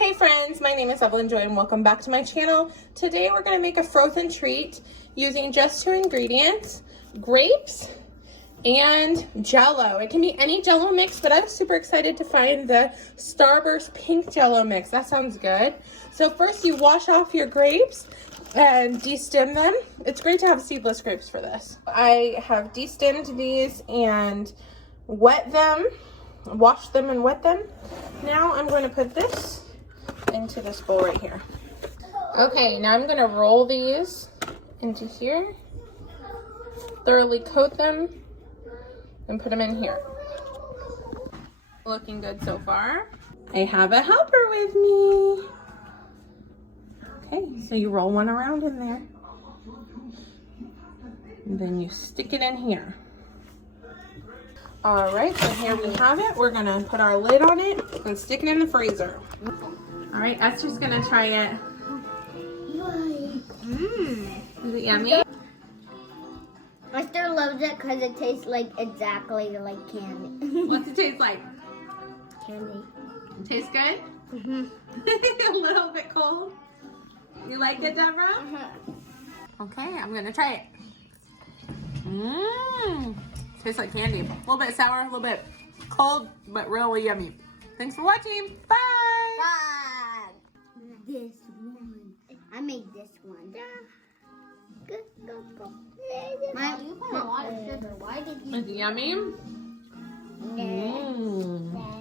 Hey friends, my name is Evelyn Joy and welcome back to my channel. Today we're going to make a frozen treat using just 2 ingredients, grapes and Jello. It can be any Jello mix, but I was super excited to find the Starburst pink Jello mix. That sounds good. So first you wash off your grapes and destem them. It's great to have seedless grapes for this. I have destemmed these and wet them, washed them and wet them. Now I'm going to put this into this bowl right here. Okay, now I'm going to roll these into here, thoroughly coat them, and put them in here. Looking good so far. I have a helper with me. Okay, so you roll one around in there. And then you stick it in here. All right, so here we have it. We're gonna put our lid on it and stick it in the freezer. All right, Esther's gonna try it. Is it yummy? Esther loves it because it tastes like exactly like candy. What's it taste like? Candy. It tastes good? A little bit cold. You like it, Deborah? Okay, I'm gonna try it. Tastes like candy. A little bit sour, a little bit cold, but really yummy. Thanks for watching. Bye. Bye. This one. I made this one. Good, go, go. You put a lot of sugar. Why did you? Is it yummy? Yeah.